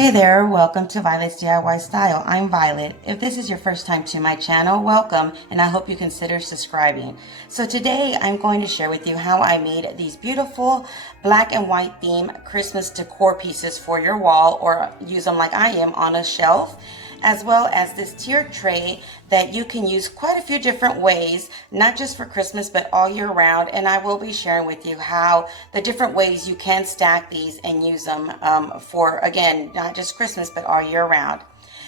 Hey there, welcome to Violet's DIY Style. I'm Violet. If this is your first time to my channel, welcome, and I hope you consider subscribing. So today I'm going to share with you how I made these beautiful black and white theme Christmas decor pieces for your wall, or use them like I am on a shelf, as well as this tiered tray that you can use quite a few different ways, not just for Christmas, but all year round. And I will be sharing with you how the different ways you can stack these and use them for, again, not just Christmas, but all year round.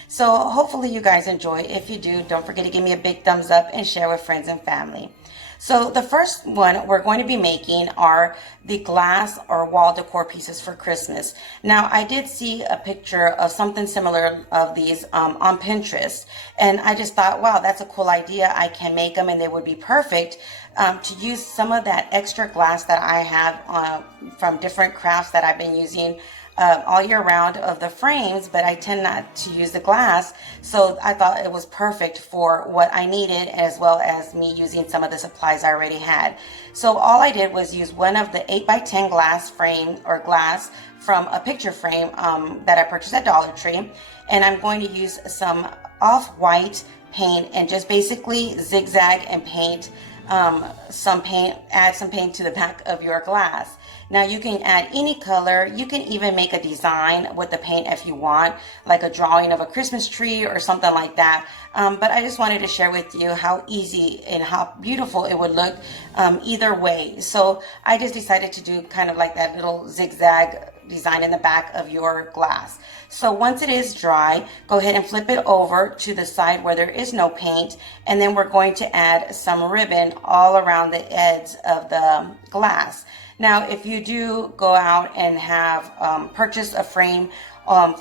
So hopefully you guys enjoy. If you do, don't forget to give me a big thumbs up and share with friends and family. So the first one we're going to be making are the glass or wall decor pieces for Christmas. Now, I did see a picture of something similar of these on Pinterest, and I just thought, wow, that's a cool idea. I can make them and they would be perfect to use some of that extra glass that I have from different crafts that I've been using all year round of the frames, but I tend not to use the glass, so I thought it was perfect for what I needed, as well as me using some of the supplies I already had. So all I did was use one of the 8x10 glass frame or glass from a picture frame that I purchased at Dollar Tree, and I'm going to use some off-white paint and just basically zigzag and paint add some paint to the back of your glass. Now you can add any color. You can even make a design with the paint if you want, like a drawing of a Christmas tree or something like that. But I just wanted to share with you how easy and how beautiful it would look either way. So I just decided to do kind of like that little zigzag design in the back of your glass. So once it is dry, go ahead and flip it over to the side where there is no paint, and then we're going to add some ribbon all around the edge of the glass. Now, if you do go out and have purchased a frame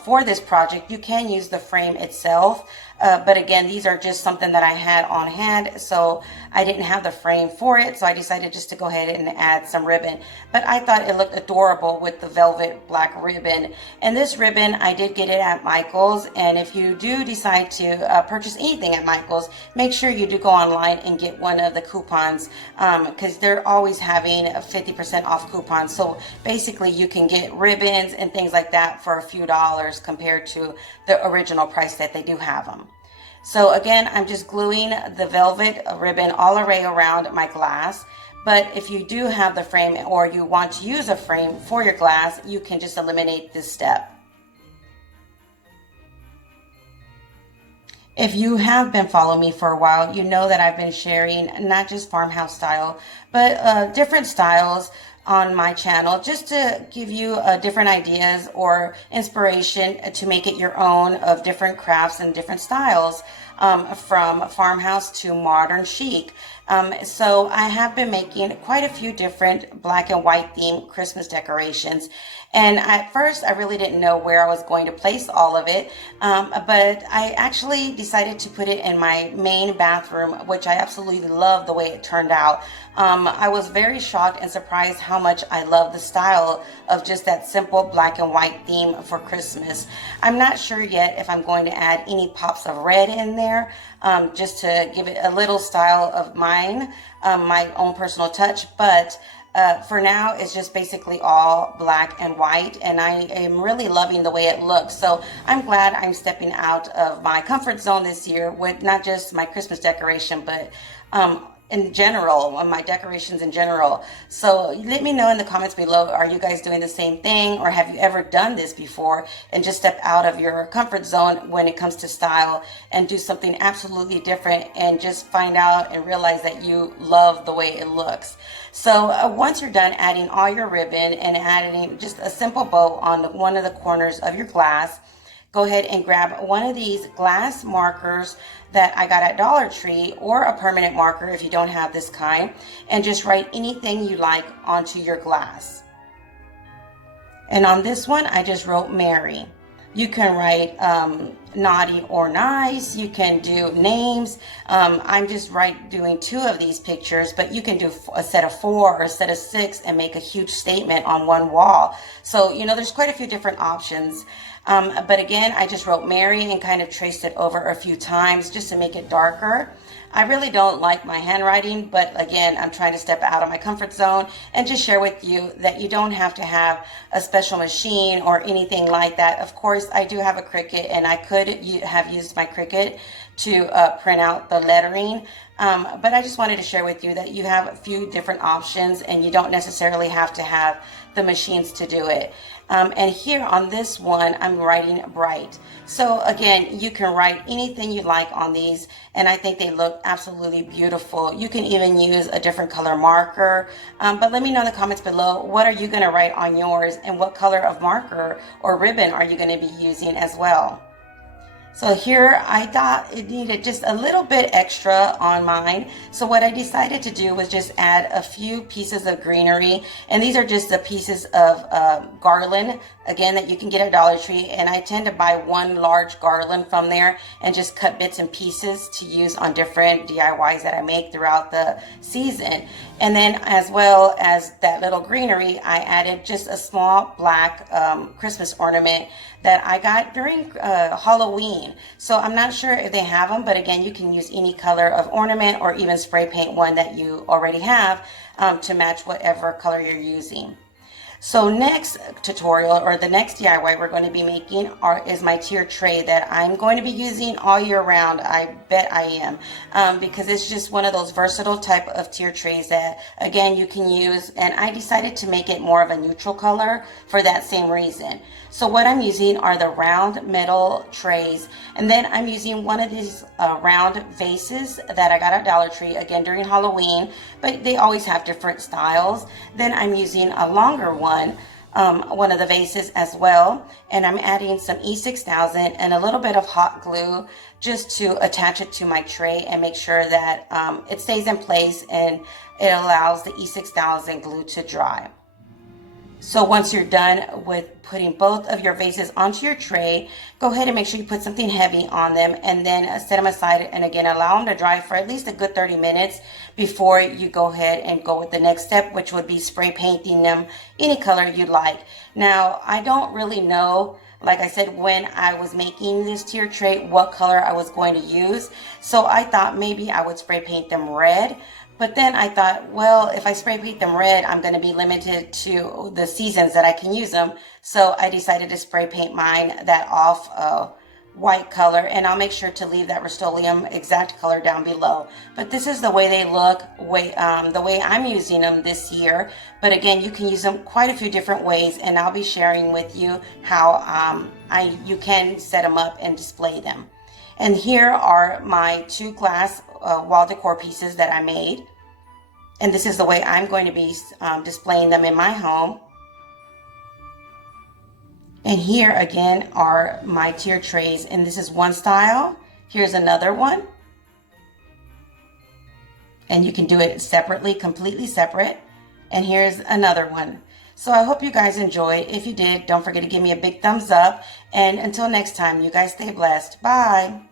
for this project, you can use the frame itself. But again, these are just something that I had on hand, so I didn't have the frame for it, so I decided just to go ahead and add some ribbon. But I thought it looked adorable with the velvet black ribbon. And this ribbon, I did get it at Michael's, and if you do decide to purchase anything at Michael's, make sure you do go online and get one of the coupons, because they're always having a 50% off coupons. So basically you can get ribbons and things like that for a few dollars compared to the original price that they do have them. So again, I'm just gluing the velvet ribbon all the way around my glass. But if you do have the frame, or you want to use a frame for your glass, you can just eliminate this step. If you have been following me for a while, you know that I've been sharing not just farmhouse style, but different styles on my channel, just to give you different ideas or inspiration to make it your own, of different crafts and different styles, from farmhouse to modern chic. So I have been making quite a few different black and white themed Christmas decorations. And at first, I really didn't know where I was going to place all of it, but I actually decided to put it in my main bathroom, which I absolutely love the way it turned out. I was very shocked and surprised how much I love the style of just that simple black and white theme for Christmas. I'm not sure yet if I'm going to add any pops of red in there, just to give it a little style of mine, my own personal touch, but for now, it's just basically all black and white, and I am really loving the way it looks. So I'm glad I'm stepping out of my comfort zone this year with not just my Christmas decoration, but in general, my decorations in general. So let me know in the comments below, are you guys doing the same thing, or have you ever done this before and just step out of your comfort zone when it comes to style and do something absolutely different and just find out and realize that you love the way it looks. So once you're done adding all your ribbon and adding just a simple bow on one of the corners of your glass, go ahead and grab one of these glass markers that I got at Dollar Tree, or a permanent marker if you don't have this kind, and just write anything you like onto your glass. And on this one, I just wrote Mary. You can write naughty or nice. You can do names. I'm just doing 2 of these pictures, but you can do a set of 4 or a set of 6 and make a huge statement on one wall. So, you know, there's quite a few different options. But again, I just wrote Mary and kind of traced it over a few times just to make it darker. I really don't like my handwriting, but again, I'm trying to step out of my comfort zone and just share with you that you don't have to have a special machine or anything like that. Of course, I do have a Cricut, and I could have used my Cricut to print out the lettering. But I just wanted to share with you that you have a few different options, and you don't necessarily have to have the machines to do it. And here on this one, I'm writing bright. So again, you can write anything you like on these, and I think they look absolutely beautiful. You can even use a different color marker. But let me know in the comments below, what are you going to write on yours, and what color of marker or ribbon are you going to be using as well? So here I thought it needed just a little bit extra on mine. So what I decided to do was just add a few pieces of greenery. And these are just the pieces of garland, again, that you can get at Dollar Tree. And I tend to buy one large garland from there and just cut bits and pieces to use on different DIYs that I make throughout the season. And then as well as that little greenery, I added just a small black Christmas ornament that I got during Halloween. So I'm not sure if they have them, but again, you can use any color of ornament or even spray paint one that you already have to match whatever color you're using. So next tutorial, or the next DIY we're going to be making is my tier tray that I'm going to be using all year round. I bet I am, because it's just one of those versatile type of tier trays that, again, you can use. And I decided to make it more of a neutral color for that same reason. So what I'm using are the round metal trays, and then I'm using one of these round vases that I got at Dollar Tree, again during Halloween, but they always have different styles. Then I'm using a longer one of the vases as well, and I'm adding some E6000 and a little bit of hot glue just to attach it to my tray and make sure that it stays in place and it allows the E6000 glue to dry. So once you're done with putting both of your vases onto your tray, go ahead and make sure you put something heavy on them, and then set them aside, and again allow them to dry for at least a good 30 minutes before you go ahead and go with the next step, which would be spray painting them any color you like. Now, I don't really know, like I said, when I was making this tier tray, what color I was going to use. So I thought maybe I would spray paint them red. But then I thought, well, if I spray paint them red, I'm going to be limited to the seasons that I can use them. So I decided to spray paint mine that off white color, and I'll make sure to leave that Rust-Oleum exact color down below. But this is the way they look, the way I'm using them this year. But again, you can use them quite a few different ways, and I'll be sharing with you how you can set them up and display them. And here are my 2 glass wall decor pieces that I made. And this is the way I'm going to be displaying them in my home. And here again are my tier trays, and this is one style. Here's another one. And you can do it separately, completely separate. And here's another one. So I hope you guys enjoyed. If you did, don't forget to give me a big thumbs up. And until next time, you guys stay blessed. Bye.